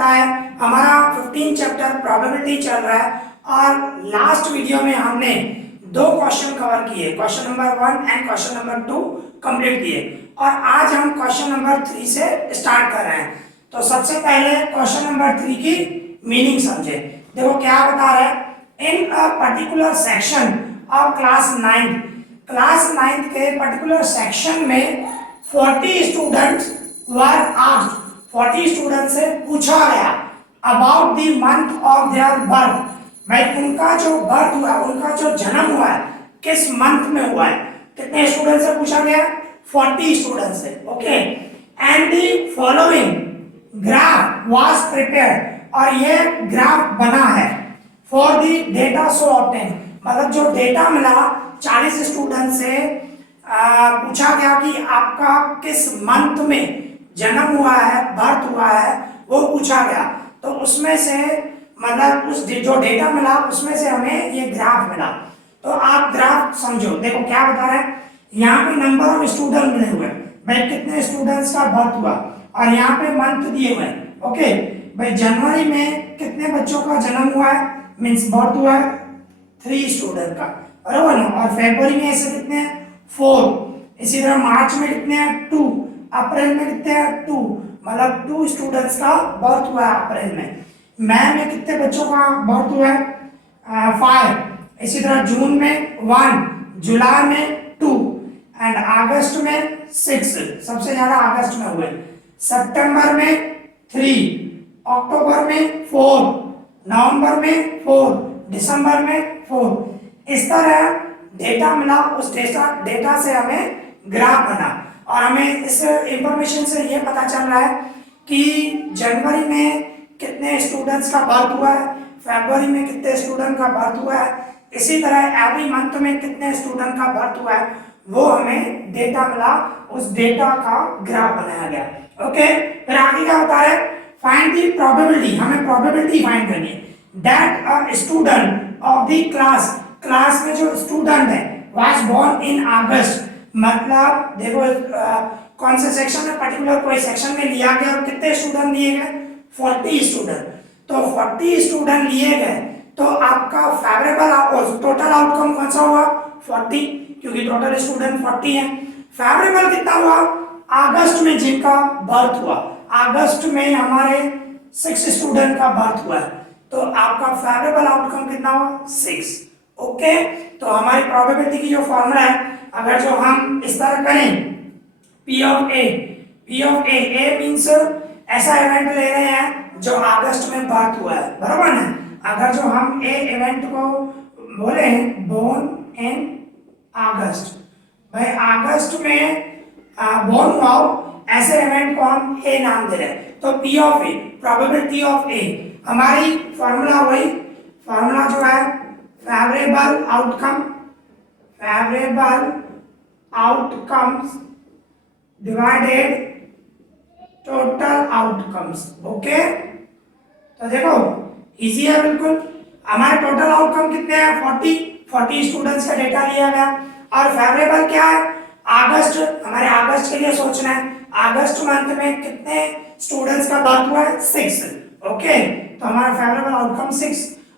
पता है हमारा 15 चैप्टर प्रोबेबिलिटी चल रहा है और लास्ट वीडियो में हमने दो क्वेश्चन कवर किए, question number 1 and question number 2 complete किए और आज हम क्वेश्चन नंबर 3 से स्टार्ट कर रहे हैं। तो सबसे पहले क्वेश्चन नंबर 3 की मीनिंग समझे। देखो क्या बता रहा है, in a particular section of class 9 के पर्टिकुलर सेक्शन में 40 स्टूडेंट्स वर आस्क्ड, 40 स्टूडेंट से पूछा गया about the month of their birth, भाई उनका जो बर्थ हुआ, उनका जो जन्म हुआ है किस मंथ में हुआ है। कितने स्टूडेंट से पूछा गया? 40 स्टूडेंट से। Okay, and the following graph was prepared, और ये ग्राफ बना है for the data so obtain, मतलब जो डेटा मिला 40 स्टूडेंट से पूछा गया कि आपका किस मंथ में जन्म हुआ है, बर्थ हुआ है, वो पूछा गया। तो उसमें से मतलब उस जो डेटा मिला उसमें से हमें ये ग्राफ मिला। तो आप ग्राफ समझो। देखो क्या बता रहा है, यहाँ पे नंबर ऑफ स्टूडेंट मिले हुए हैं, भाई कितने स्टूडेंट्स का बर्थ हुआ, और यहाँ पे मंथ दिए हुए हैं। ओके, भाई जनवरी में कितने बच्चों का जन्म हुआ है, मीन्स बर्थ हुआ है 3 स्टूडेंट का, बराबर ना। और फरवरी में ऐसे कितने हैं 4, इसी तरह मार्च में कितने हैं 2, अप्रैल में कितने हैं 2, मतलब 2 स्टूडेंट्स का बर्थ हुआ है अप्रैल में। मई में कितने बच्चों का बर्थ हुआ है 5, इसी तरह जून में 1, जुलाई में 2 एंड अगस्त में 6, सबसे ज्यादा अगस्त में हुए, सितंबर में 3, अक्टूबर में 4, नवंबर में 4, दिसंबर में 4। इस तरह डेटा मिला, उस डेटा से हमें ग्राफ बना और हमें इस इंफॉर्मेशन से ये पता चल रहा है कि जनवरी में कितने स्टूडेंट्स का बर्थ हुआ है, फरवरी में कितने स्टूडेंट का बर्थ हुआ है, इसी तरह एवरी मंथ में कितने स्टूडेंट का बर्थ हुआ है, वो हमें डेटा मिला, उस डेटा का ग्राफ बनाया गया। ओके, फिर आगे क्या बता रहे हैं, फाइंड द प्रोबेबिलिटी, हमें प्रोबेबिलिटी फाइंड करनी है that a student of the class में जो स्टूडेंट है वाज बोर्न इन अगस्त, मतलब देखो कौन से सेक्शन में, पर्टिकुलर कोई सेक्शन में लिया गया और कितने स्टूडेंट लिए गए 40 स्टूडेंट। तो 40 स्टूडेंट लिए गए तो आपका फेवरेबल टोटल आउटकम कौन सा हुआ 40, क्योंकि टोटल स्टूडेंट 40 है। फेवरेबल कितना हुआ अगस्त में जिनका बर्थ हुआ, अगस्त में हमारे 6 स्टूडेंट का बर्थ हुआ है, तो आपका फेवरेबल आउटकम कितना हुआ 6। ओके, तो हमारी प्रोबेबिलिटी की जो फॉर्मूला है, अगर जो हम इस तरह करें P of A मीन्स ऐसा इवेंट ले रहे हैं जो अगस्त में बर्थ हुआ है, बराबर ना। अगर जो हम ए इवेंट को बोले बोर्न इन अगस्त, भाई अगस्त में बोर्न हुआ ऐसे इवेंट को हम ए नाम दे रहे हैं। तो P of A, probability of A, हमारी फॉर्मूला वही फॉर्मूला जो है favourable outcomes divided total outcomes. Okay, तो देखो इजी है बिल्कुल। हमारे टोटल आउटकम कितने हैं 40 स्टूडेंट्स का डेटा लिया गया और फेवरेबल क्या है अगस्त, हमारे अगस्त के लिए सोचना है अगस्त मंथ में कितने स्टूडेंट्स का बर्थ हुआ है 6। ओके, तो हमारा फेवरेबल आउटकम 6,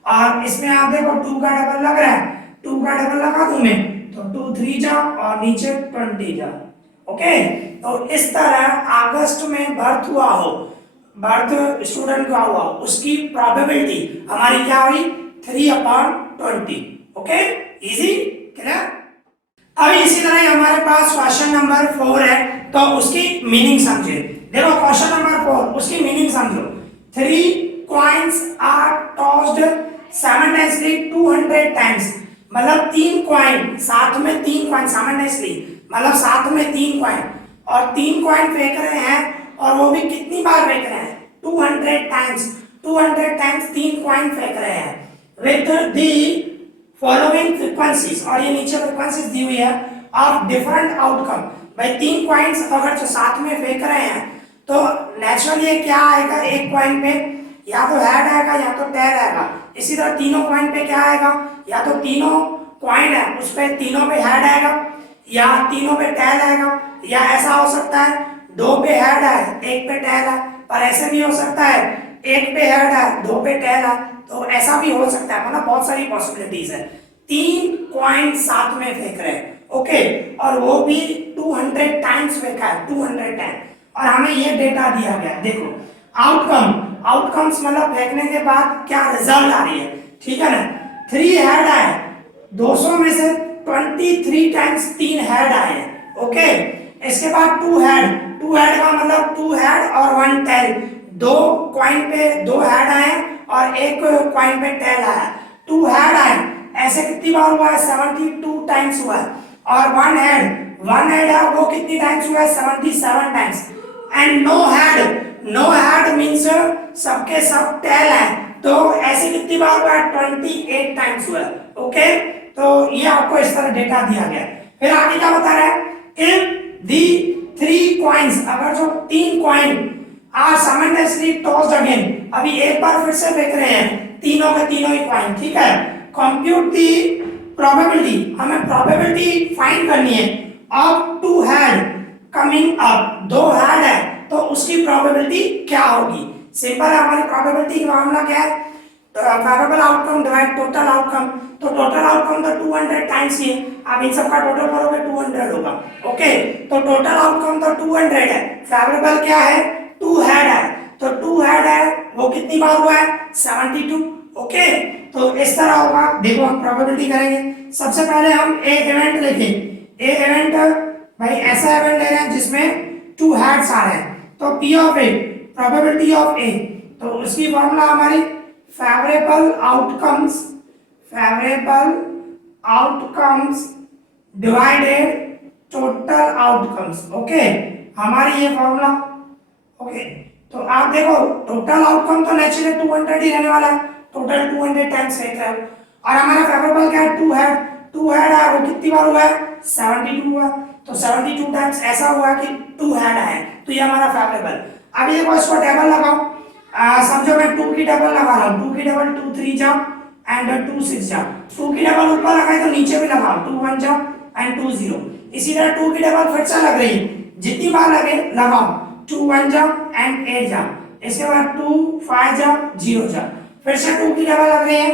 और इसमें आप देखो 2 का डबल लग रहा है, 2 का डबल लगा दूं मैं तो 2 3 जा और नीचे 20 जा। ओके, तो इस तरह अगस्त में बर्थ हुआ हो, बर्थ स्टूडेंट का हुआ, उसकी प्रोबेबिलिटी हमारी क्या हुई 3/20। Okay, easy, clear. अब इसी तरह हमारे पास क्वेश्चन नंबर 4 है, तो उसकी मीनिंग समझे। देखो क्वेश्चन नंबर 4, उसकी मीनिंग समझो। 3 coins are tossed simultaneously 200 times, मतलब 3 कॉइन साथ में, 3 कॉइन साइमल्टेनियसली मतलब साथ में 3 कॉइन, और 3 कॉइन फेंक रहे हैं और वो भी कितनी बार फेंक रहे हैं 200 टाइम्स, 200 टाइम्स 3 कॉइन फेंक रहे हैं विद द फॉलोइंग फ्रीक्वेंसीज, और ये नीचे फ्रीक्वेंसीज दी हुई है ऑफ डिफरेंट आउटकम। भाई 3 कॉइन्स अगर जो साथ में फेंक रहे हैं तो नेचुरली क्या आएगा, एक कॉइन पे या तो हेड आएगा या तो टेल आएगा, इसी तरह तीनों कॉइन पे क्या आएगा, या तो तीनों कॉइन है उस पे तीनों पे हेड आएगा या तीनों पे टेल आएगा, या ऐसा हो सकता है 2 पे हेड है 1 पे टेल है, पर ऐसे भी हो सकता है एक पे हेड है, दो पे टेल है, तो ऐसा भी हो सकता है, मतलब बहुत सारी पॉसिबिलिटीज है। 3 कॉइन साथ में फेंक रहे हैं, ओके, और वो भी 200 टाइम्स फेंका है, 200 टाइम, और हमें ये डेटा दिया गया। देखो आउटकम्स मतलब फेंकने के बाद क्या रिजल्ट आ रही है, ठीक है ना। 3 हेड आए, 200 में से 23 टाइम्स 3 हेड आए, ओके। इसके बाद 2 हेड का मतलब 2 हेड और 1 टेल, 2 कॉइन पे 2 हेड आए और 1 कॉइन पे टेल आया। 2 हेड आए, ऐसे कितनी बार हुआ है, 72 टाइम्स हुआ है। और 1 हेड है, वो कितनी टाइम्स हुआ है, 77 times. And no head means सबके सब टेल है, तो ऐसे कितनी बार हुआ है, 28 टाइम्स हुआ है, ओके। तो ये आपको इस तरह डेटा दिया गया। फिर आगे क्या बता रहा है, इफ दी 3 कॉइन्स, अगर जो 3 coin are simultaneously tossed again, अभी एक बार फिर से फेंक रहे हैं तीनों के तीनों ही कॉइन, ठीक है। कंप्यूट दी प्रोबेबिलिटी, हमें प्रोबेबिलिटी फाइंड करनी है of 2 head coming up, 2 head है तो उसकी प्रोबेबिलिटी क्या होगी। सिंपल है, हमारी प्रोबेबिलिटी का मामला क्या है, favourable outcome divide total outcome, तो टोटल आउटकम तो 200 टाइम्स ही है, आप इन सबका टोटल करोगे 200 होगा, ओके। तो टोटल आउटकम तो 200 है, फेवरेबल क्या है, 2 हेड है, तो 2 हेड है वो कितनी बार हुआ है, 72, ओके। तो इस तरह होगा। देखो हम प्रोबेबिलिटी करेंगे, सबसे पहले हम ए इवेंट लिखें। ए इवेंट भाई ऐसा इवेंट ले रहे हैं जिसमें 2 हेड्स आ रहे हैं, तो P of A, probability of A, तो उसकी फॉर्मूला हमारी favourable outcomes divided total outcomes, okay, हमारी ये फॉर्मूला, ओके। तो आप देखो टोटल आउटकम तो नेचुरली 200 ही रहने वाला है, टोटल 200 टाइम्स है, और हमारा फेवरेबल क्या है, 2 हेड है, वो कितनी बार हुआ है, 72 हुआ, तो 72 टाइम्स ऐसा हुआ कि 2 हेड आए, तो ये हमारा फेवरेबल। अब ये देखो इसको टेबल लगाओ, समझो मैं 2 की टेबल लगा रहा हूँ, 2 की टेबल 2 3 जा एंड 2 6 जा, 2 की टेबल ऊपर लगाए तो नीचे भी लगाओ, 2 1 जा एंड 2 0, इसी तरह 2 की टेबल फिर से लग रही है, जितनी बार लगे लगाओ, 2 1 जा एंड 8 जा, इसके बाद 2 5 जा 0 जा, फिर से 2 की टेबल लग रही है,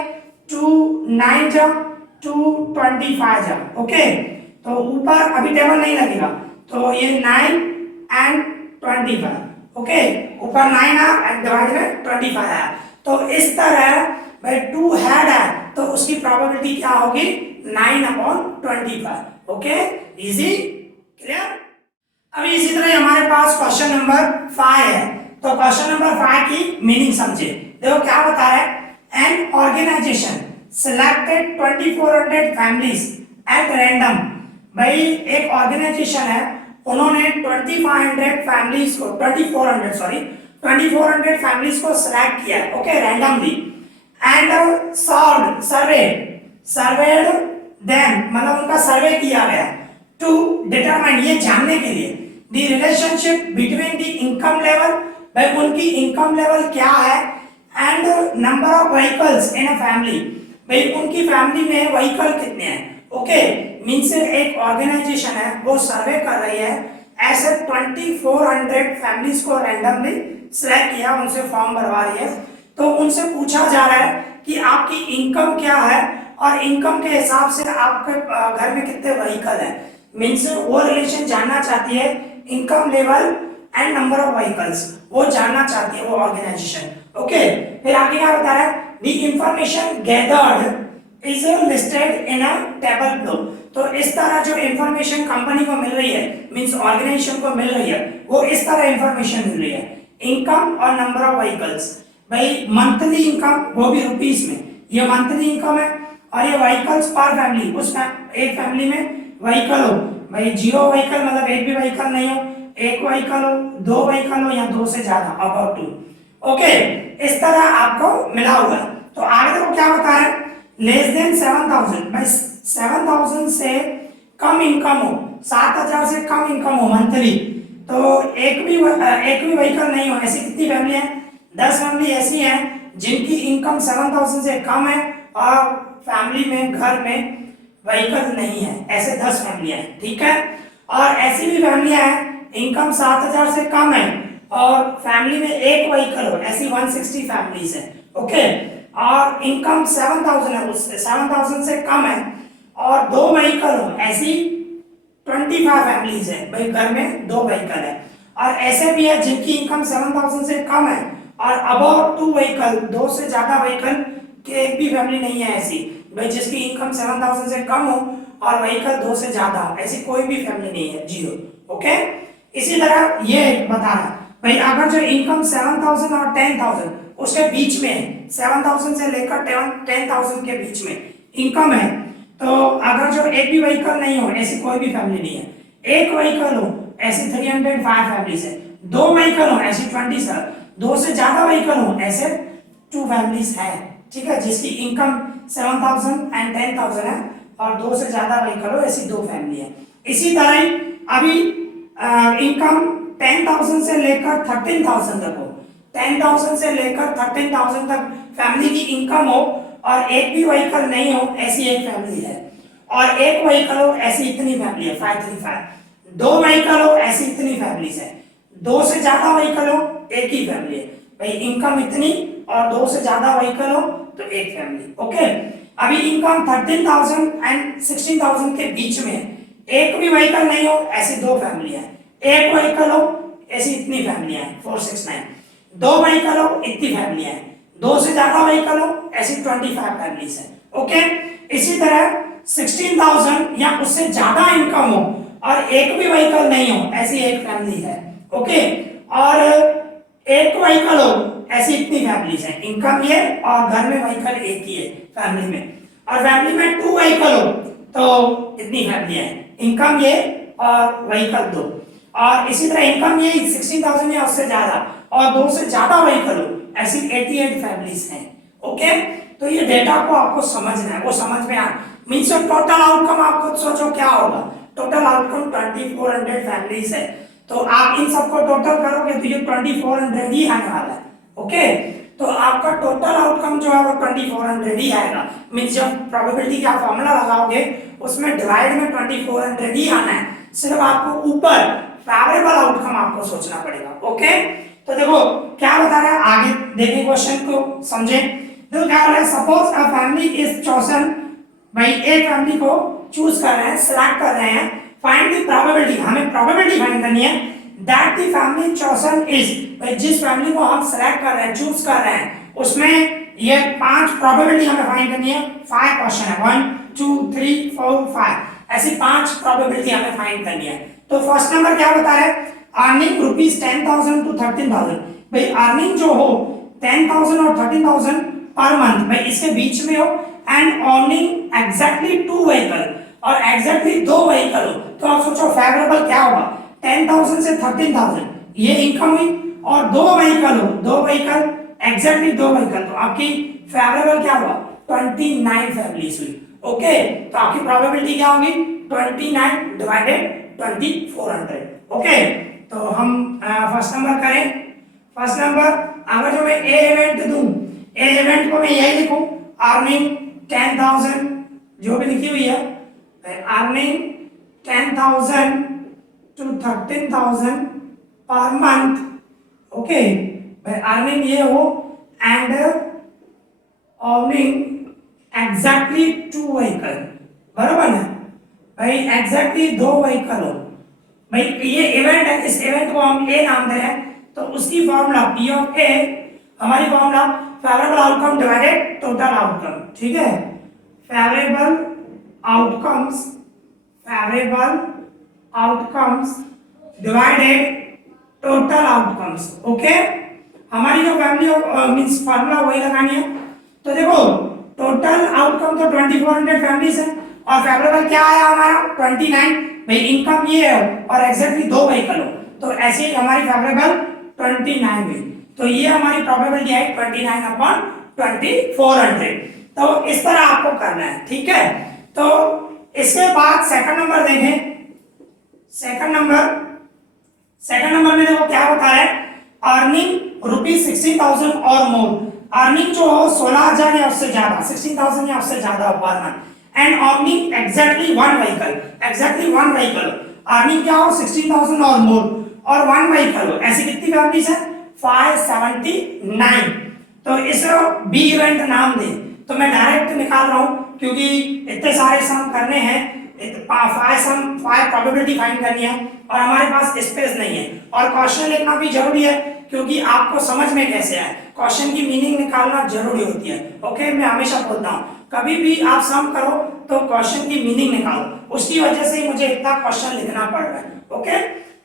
2 9 जा 2 25 जा, ओके। तो ऊपर अभी टेबल नहीं लगेगा, तो ये 9 एंड 25, ओके, ऊपर 9 है एंड डिवाइड में 25 आया, तो इस तरह भाई 2 हेड है तो उसकी प्रोबेबिलिटी क्या होगी, 9/25, ओके, इजी, क्लियर। अभी इसी तरह हमारे पास क्वेश्चन नंबर 5 है, तो क्वेश्चन नंबर 5 की मीनिंग समझे। देखो क्या बता रहा है, an organisation selected 2400 families at random, भाई एक ऑर्गेनाइजेशन है, उन्होंने 2400 फैमिलीज को सिलेक्ट किया, okay, randomly, and served them, मतलब उनका सर्वे किया गया टू डिटरमाइन, ये जानने के लिए the relationship between the income level, भाई उनकी इनकम लेवल क्या है, and number of vehicles in a family, भाई उनकी फैमिली में व्हीकल कितने हैं, ओके। मींस एक ऑर्गेनाइजेशन है वो सर्वे कर रही है, ऐसे 2400 फैमिलीज को रैंडमली सिलेक्ट किया, उनसे फॉर्म भरवा रही है, तो उनसे पूछा जा रहा है कि आपकी इनकम क्या है और इनकम के हिसाब से आपके घर में कितने व्हीकल हैं, मींस वो रिलेशन जानना चाहती है, income level and number of vehicles, वो जानना चाहती है वो ऑर्गेनाइजेशन, ओके। फिर आगे क्या बता रहा है, the information gathered is listed in a table below, तो इस तरह जो इंफॉर्मेशन कंपनी को मिल रही है, मींस ऑर्गेनाइजेशन को मिल रही है, वो इस तरह इंफॉर्मेशन मिल रही है, इनकम और नंबर ऑफ व्हीकल्स, भाई मंथली इनकम वो भी रुपीस में, ये मंथली इनकम है, और ये व्हीकल्स पर फैमिली, उस एक फैमिली में व्हीकल हो, भाई 0 व्हीकल मतलब एक भी व्हीकल नहीं हो, 1 व्हीकल हो, 2 व्हीकल हो या 2 से ज्यादा, अबाउट 2, ओके, इस तरह आपको मिला हुआ है। तो आगे देखो क्या बता है, लेस देन 7000, भाई 7000 से कम इनकम हो, 7000 से कम इनकम हो मंथली, तो एक भी व्हीकल नहीं हो, ऐसी कितनी फैमिली है, 10 फैमिली ऐसी हैं जिनकी इनकम 7000 से कम है और फैमिली में घर में व्हीकल नहीं है, ऐसे 10 फैमिलियां हैं, ठीक है। और ऐसी भी फैमिलियां हैं इनकम 7000 से कम है और फैमिली में एक व्हीकल हो, ऐसी 160 फैमिलीज है। ओके, और इनकम 7000 है, उससे 7000 से कम है और दो व्हीकल हो, ऐसी 25 फैमिलीज है। भाई घर में दो व्हीकल है। और ऐसे भी है जिनकी इनकम 7000 से कम है और अबाउट 2 व्हीकल, दो से ज्यादा व्हीकल की एक भी फैमिली नहीं है ऐसी। भाई जिसकी इनकम 7000 से कम हो और व्हीकल दो से ज्यादा हो, ऐसी कोई भी फैमिली नहीं है, जीरो। ओके, इसी तरह ये बता रहा भाई अगर जो इनकम 7000 और 10000 उसके बीच में है, 7000 से लेकर 10000 के बीच में इनकम है, तो अगर जो एक भी व्हीकल नहीं हो, ऐसी कोई भी फैमिली नहीं है। एक व्हीकल हो, ऐसी 305 फैमिलीज है। दो व्हीकल हो, ऐसी 27। दो से ज्यादा व्हीकल हो, ऐसे 2 फैमिलीज है। ठीक है, जिसकी इनकम 7000 एंड 10000 है और दो से ज्यादा व्हीकल हो, ऐसी दो फैमिली है। इसी तरह अभी इनकम 10000 से लेकर 13000 तक हो, 10000 से लेकर 13000 तक फैमिली की इनकम हो और एक भी व्हीकल नहीं हो, ऐसी एक फैमिली है। और एक व्हीकल हो, ऐसी इतनी फैमिली है, 535। दो व्हीकल हो, ऐसी इतनी फैमिलीज है। दो से ज्यादा व्हीकल हो, एक ही फैमिली है। भाई इनकम इतनी और दो से ज्यादा व्हीकल हो तो एक फैमिली। ओके, अभी इनकम 13000 एंड 16000 के बीच में है, एक भी व्हीकल नहीं हो, ऐसी दो फैमिली है। एक व्हीकल हो, ऐसी इतनी फैमिली है, 469। दो व्हीकल हो, इतनी फैमिली है। दो से ज्यादा व्हीकल हो, ऐसी 25 फैमिलीज है। ओके, इसी तरह 16000 या उससे ज्यादा इनकम हो और एक भी व्हीकल नहीं हो, ऐसी एक फैमिली है। ओके, और एक व्हीकल हो, ऐसी इतनी फैमिलीज है। इनकम ये और घर में व्हीकल एक ही है फैमिली में। और फैमिली में 2 व्हीकल हो तो इतनी फैमिली है। इनकम ये और व्हीकल दो। और इसी तरह इनकम ये 16000 या उससे ज्यादा और दो से ज्यादा व्हीकल हो, ऐसी 88 फैमिलीज हैं। ओके, तो ये डेटा को आपको समझना है, वो समझ में आ मींस टोटल आउटकम आप खुद सोचो क्या होगा। टोटल आउटकम 2400 फैमिलीज है, तो आप इन सबको टोटल करोगे तो ये 2400 ही आने वाला है। ओके, तो आपका टोटल आउटकम जो है वो 2400 ही आएगा। मींस जब प्रोबेबिलिटी का फॉर्मूला लगाओगे उसमें डिवाइड में 2400 ही आना है। सिर्फ आपको ऊपर फेवरेबल आउटकम आपको सोचना पड़ेगा। ओके, तो देखो क्या बता रहा है आगे, देखिए क्वेश्चन को समझे। देखो क्या बोल रहा है, suppose a family is chosen. भाई एक फैमिली को चूज कर रहे हैं, सिलेक्ट कर रहे हैं। फाइंड द प्रोबेबिलिटी, हमें प्रोबेबिलिटी फाइंड करनी है that the family chosen is. भाई जिस फैमिली को हम सिलेक्ट कर रहे हैं, चूज कर रहे हैं, उसमें ये 5 प्रोबेबिलिटी हमें फाइंड करनी है। 5 क्वेश्चन है, 1 2 3 4 5, ऐसी 5 प्रोबेबिलिटी हमें फाइंड करनी है। तो फर्स्ट नंबर क्या बता रहा है, अर्निंग रुपीज 10,000 to 13,000। भाई अर्निंग जो हो 10,000 और 13,000 पर मंथ, भाई इसके बीच में हो एंड अर्निंग एग्जैक्टली 2 व्हीकल और एग्जैक्टली 2 व्हीकल हो, तो आप सोचो फेवरेबल क्या होगा। 10,000 से 13,000 ये इनकम हुई और 2 व्हीकल हो, 2 व्हीकल एग्जैक्टली 2 व्हीकल, तो आपकी फेवरेबल क्या हुआ, 29 फैमिलीज हुई। ओके, तो आपकी प्रोबेबिलिटी क्या होगी, 29 डिवाइडेड 2400। ओके, तो हम फर्स्ट नंबर करें। फर्स्ट नंबर अगर जो मैं ए इवेंट दूं, ए इवेंट को मैं यही लिखूं, अर्निंग 10,000 जो भी लिखी हुई है, earning 10,000 to 13,000 per month. Okay, earning ये हो एंड अर्निंग एग्जैक्टली 2 व्हीकल, बराबर ना भाई, एग्जैक्टली 2 व्हीकल हो। भाई ये इवेंट है, इस इवेंट को हम ए नाम दे रहे हैं, तो उसकी फॉर्मूला पी ऑफ ए, हमारी formula favourable outcome divided total outcome. ठीक है, favourable outcomes, favourable outcomes divided total outcomes. Okay, हमारी जो फैमिली मींस फॉर्मूला वही लगानी है। तो देखो टोटल आउटकम तो 2400 फैमिलीज है और फेवरेबल क्या आया हमारा 29। भाई इनकम ये है और एग्जैक्टली 2 व्हीकल हो, तो ऐसे ही हमारी फेवरेबल 29 हुई। तो ये हमारी प्रोबेबिलिटी है 29/2400। तो इस तरह आपको करना है। ठीक है, तो इसके बाद सेकंड नंबर देखें। सेकंड नंबर में देखो क्या होता है, अर्निंग रुपीज 60,000 और मोर। अर्निंग जो हो 16,000 या उससे ज्यादा, 16,000 या उससे ज्यादा per month and earning exactly 1 vehicle, exactly 1 vehicle. Earning क्या हो 16,000 और मोर, और 1 व्हीकल हो, ऐसी कितनी फैमिलीज है? 579। तो इस बी इवेंट नाम दे, तो मैं डायरेक्ट निकाल रहा हूं क्योंकि इतने सारे सम करने हैं, 5 प्रोबेबिलिटी फाइंड करनी है और हमारे पास स्पेस नहीं है। और क्वेश्चन लिखना भी जरूरी है क्योंकि आपको समझ में कैसे आए, क्वेश्चन की मीनिंग निकालना जरूरी होती है। ओके, मैं हमेशा बोलता हूँ कभी भी आप सम करो तो क्वेश्चन की मीनिंग निकालो, उसकी वजह से ही मुझे इतना क्वेश्चन लिखना पड़ रहा है। ओके,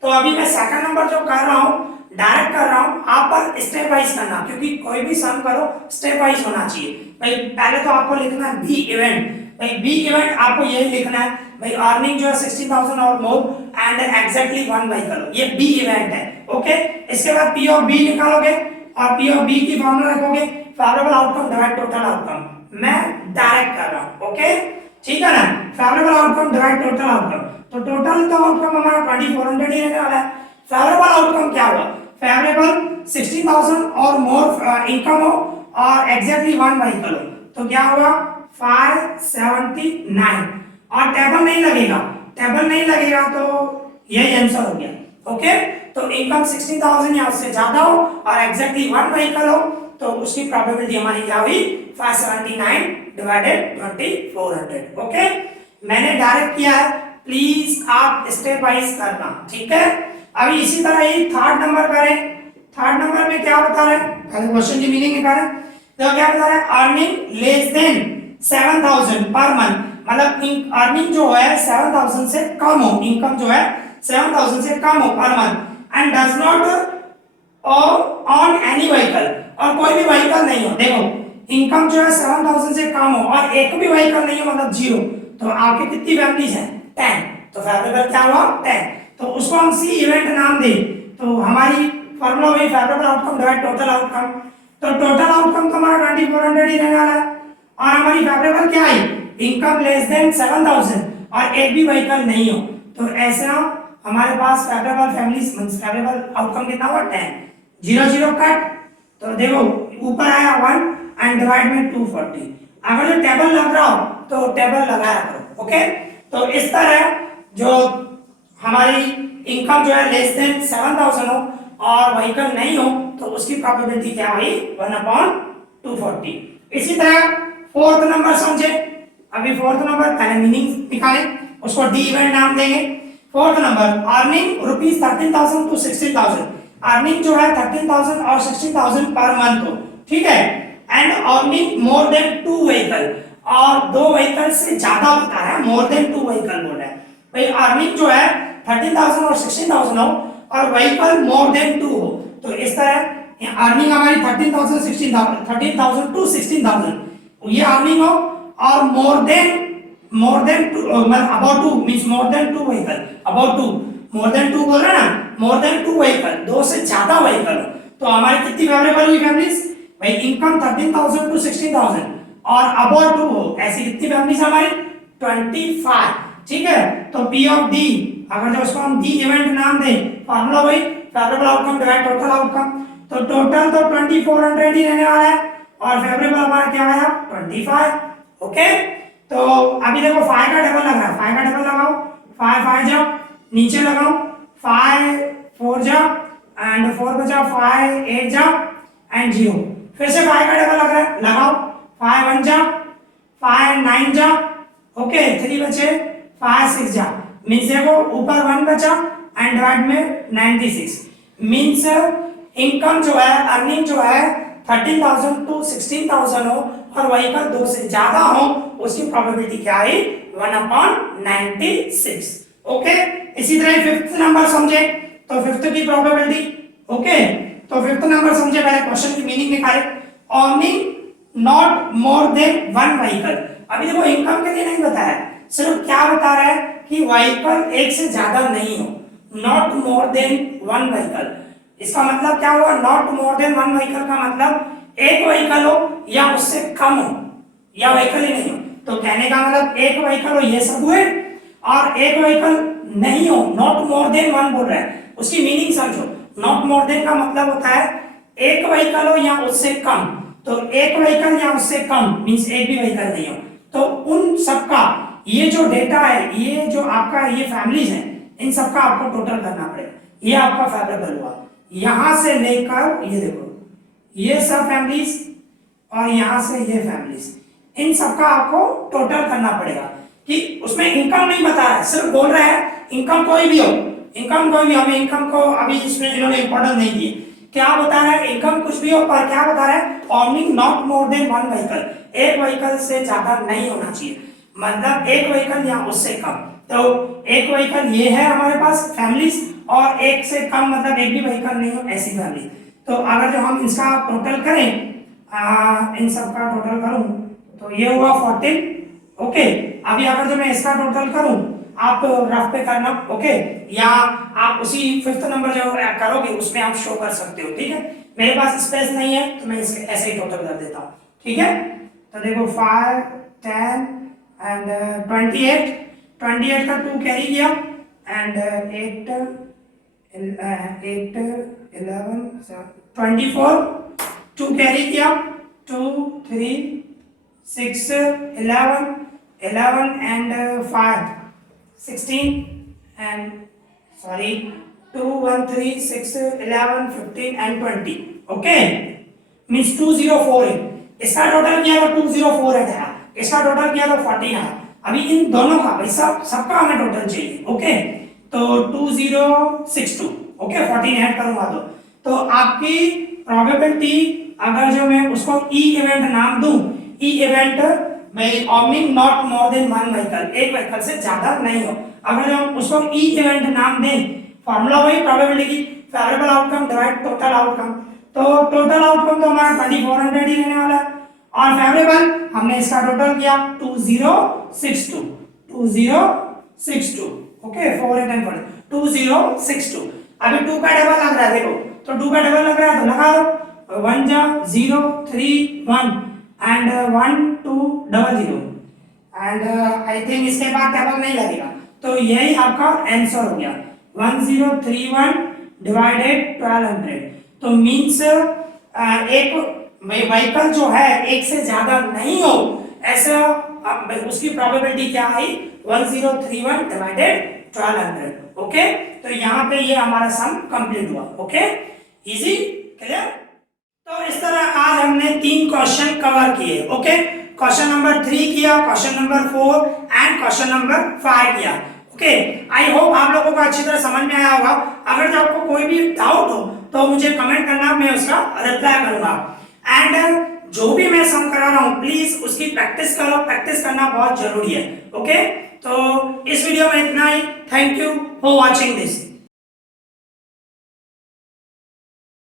तो अभी मैं सेकंड नंबर जो कर रहा हूँ डायरेक्ट कर रहा हूँ, आप पर स्टेप वाइज करना, क्योंकि कोई भी सम करो स्टेप वाइज होना चाहिए। भाई पहले तो आपको लिखना है बी इवेंट। भाई बी इवेंट आपको यही लिखना है, भाई अर्निंग जो है 16,000 और मोर एंड एग्जैक्टली 1 व्हीकल, ये बी इवेंट है। ओके, इसके बाद पी ऑफ बी निकालोगे और पी ऑफ बी की फॉर्मूला रखोगे, favourable outcome divide total outcome. मैं डायरेक्ट कर रहा हूँ। ओके, ठीक है ना, favourable outcome divide total outcome, तो टोटल तो आउटकम हमारा 2400 ही रहने वाला है। फेवरेबल आउटकम क्या हुआ? फेवरेबल 16,000 और मोर इनकम हो और एग्जैक्टली 1 व्हीकल हो, तो क्या हुआ? 579। और टेबल नहीं लगेगा, टेबल नहीं लगेगा तो यही आंसर हो गया। ओके, तो इनकम 16,000 या उससे ज्यादा हो और एग्जैक्टली 1 व्हीकल हो, तो उसकी प्रोबेबिलिटी हमारी क्या हुई? 579 डिवाइडेड 2400। ओके, मैंने डायरेक्ट किया है, प्लीज आप स्टेप वाइज करना, ठीक है। अभी इसी तरह ही थर्ड नंबर करें। थर्ड नंबर में क्या बता रहे हैं, पहले क्वेश्चन की मीनिंग निकालें। तो क्या बता रहे हैं? Earning less than 7,000 per month, मतलब अर्निंग जो है 7,000 से कम हो, इनकम जो है 7,000 से कम हो per month and does not on any vehicle, और कोई भी व्हीकल नहीं हो। देखो इनकम जो है 7,000 से कम हो और एक भी व्हीकल नहीं हो, मतलब जीरो, तो आपकी कितनी फैमिलीज हैं? 10। तो फेवरेबल क्या हुआ? 10। तो उसको हम सी इवेंट नाम दें, तो हमारी फॉर्मूला वही favourable outcome divide total outcome. तो टोटल आउटकम तो हमारा 2400 ही रहने वाला है और हमारी फेवरेबल क्या है? इनकम लेस देन 7,000 और एक भी व्हीकल नहीं हो, तो ऐसा हमारे पास फेवरेबल फैमिलीज फेवरेबल आउटकम कितना हुआ? 10। 0 0 कट, तो देखो ऊपर आया 1 एंड डिवाइड में 240। अगर जो टेबल लग रहा हो तो टेबल लगाया करो। ओके, तो इस तरह जो हमारी इनकम जो है लेस देन 7,000 हो और व्हीकल नहीं हो, तो उसकी प्रोबेबिलिटी क्या हुई? 1/240। इसी तरह फोर्थ नंबर समझे। अभी फोर्थ नंबर पहले मीनिंग निकालें, उसको डी इवेंट नाम देंगे। Fourth number earning rupees 13,000 to 16,000, earning जो है 13,000 और 16,000 पर मंथ हो, ठीक है। And earning more than 2 vehicle, और 2 व्हीकल से ज्यादा बता रहा है, मोर देन 2 व्हीकल बोल रहा है। भाई अर्निंग जो है 13,000 और 16,000 हो और व्हीकल मोर देन 2 हो, तो इस तरह अर्निंग हमारी 13,000 16,000 13,000 टू 16,000 ये अर्निंग हो और मोर देन 2 मतलब about 2 means more than 2 vehicle, about 2 more than 2 बोल रहा है ना, मोर देन 2 व्हीकल, 2 से ज्यादा व्हीकल हो, तो हमारी कितनी फेवरेबल हुई फैमिलीज? भाई इनकम 13,000 टू 16,000 और अबाउट 2 हो, ऐसी कितनी फैमिलीज हमारी? 25, ठीक है। तो पी ऑफ डी, अगर जो उसको हम डी इवेंट नाम दें, फार्मूला वही favourable outcome divide total outcome, तो टोटल तो 2400 ही रहने वाला है और फेवरेबल हमारा क्या आया? 25। ओके, तो अभी देखो 5 का डबल लग रहा है, 5 का डबल लगाओ, 5 5 जाओ, नीचे लगाओ, 5 4 जाओ एंड 4 बचा, 5 8 जाओ एंड 0, फिर से 5 का डबल लग रहा है, लगाओ, 5 1 जाओ, 5 9 जाओ, ओके 3 बचे, 5 6 जाओ, मीन्स देखो ऊपर 1 बचा एंड डिवाइड में 96, मीन्स इनकम जो है अर्निंग जो है 13,000 टू 16,000 हो और व्हीकल 2 से ज्यादा हो, उसकी प्रोबेबिलिटी क्या है? 1/96। ओके, इसी तरह फिफ्थ नंबर समझे, तो फिफ्थ की प्रोबेबिलिटी। ओके, तो फिफ्थ नंबर समझे, पहले क्वेश्चन की मीनिंग निकाले। Earning not more than 1 vehicle, अभी देखो इनकम के लिए नहीं बताया, सिर्फ क्या बता रहा है कि व्हीकल एक से ज्यादा नहीं हो, नॉट मोर देन 1 व्हीकल। इसका मतलब क्या हुआ? नॉट मोर देन 1 व्हीकल का मतलब एक व्हीकल हो या उससे कम हो या व्हीकल ही नहीं हो, तो कहने का मतलब एक व्हीकल हो, ये सब हुए, और एक व्हीकल नहीं हो, नॉट मोर देन 1 बोल रहा है, उसकी मीनिंग समझो। नॉट मोर देन का मतलब होता है एक व्हीकल हो या उससे कम, तो एक व्हीकल या उससे कम मींस एक भी व्हीकल नहीं हो, तो उन सबका ये जो डेटा है, ये जो आपका ये फैमिलीज है, इन सबका आपको टोटल करना पड़ेगा। ये आपका फेवरेबल हुआ। यहां से लेकर ये देखो, ये सब फैमिलीज और यहां से ये फैमिलीज, इन सबका आपको टोटल करना पड़ेगा। कि उसमें इनकम नहीं बता रहा है, सिर्फ बोल रहा है इनकम कोई भी हो, इनकम कोई भी, हमें इनकम को अभी इसमें इन्होंने इंपॉर्टेंस नहीं दिए। क्या बता रहा है, इनकम कुछ भी हो, पर क्या बता रहा है, earning not more than one vehicle, एक व्हीकल से ज्यादा नहीं होना चाहिए, मतलब एक व्हीकल या उससे कम। तो एक व्हीकल ये है हमारे पास फैमिलीज, और एक से कम मतलब एक भी व्हीकल नहीं हो ऐसी फैमिली। तो अगर जो हम इसका टोटल करें, इन सब का टोटल करूं तो ये हुआ 14। ओके, अभी अगर जो मैं इसका टोटल करूं, आप रफ पे करना, ओके, या आप उसी 5th नंबर जो करोगे उसमें आप शो कर सकते हो, ठीक है। मेरे पास स्पेस नहीं है तो मैं इसके ऐसे ही टोटल कर देता हूं, ठीक है। तो देखो 5 10 एंड 28, 28 का 2 कैरी किया, एंड 8 11 24, 2 कैरी किया, 2 3 6 11 and 5 16, and sorry 2 1 3 6 11 15 and 20, okay, means 204। इसका टोटल किया तो 2048 है, इसका टोटल किया तो 14 है। अभी इन दोनों का भाई सबका हमें टोटल चाहिए, ओके। तो 2062, ओके, 14 ऐड करूंगा तो आपकी प्रोबेबिलिटी, अगर जो मैं उसको ई इवेंट नाम दूं, ई इवेंट में earning not more than one vehicle, एक व्हीकल से ज्यादा नहीं हो, अगर हम उसको ई इवेंट नाम दें, फॉर्मूला वही प्रोबेबिलिटी की, favourable outcome divide total outcome. तो टोटल आउटकम तो हमारा 2400 ही रहने वाला है, और फेवरेबल हमने इसका टोटल किया 2062, 2062, ओके, 4 8 and 4 2062। अभी 2 का डबल लग रहा है, देखो तो 2 का डबल लग रहा है तो लगा दो, 1 जा 0 3 1 and 1 2 00, एंड आई थिंक इसके बाद डबल नहीं लगेगा, तो यही आपका आंसर हो गया 1031 डिवाइडेड 1200। तो मींस एक व्हीकल जो है एक से ज्यादा नहीं हो ऐसा, उसकी प्रोबेबिलिटी क्या आई, 1031 डिवाइडेड 1200, ओके। तो यहाँ पे ये हमारा सम कंप्लीट हुआ, ओके, इजी, क्लियर। तो इस तरह आज हमने 3 क्वेश्चन कवर किए, ओके। क्वेश्चन नंबर 3 किया, question number 4 and question number 5 किया, ओके। आई होप आप लोगों को अच्छी तरह समझ में आया होगा। अगर जो आपको कोई भी डाउट हो तो मुझे कमेंट करना, मैं उसका रिप्लाई करूंगा। एंड जो भी मैं सम करा रहा हूं प्लीज उसकी प्रैक्टिस करो, प्रैक्टिस करना बहुत जरूरी है, ओके। तो इस वीडियो में इतना ही, thank you for watching this.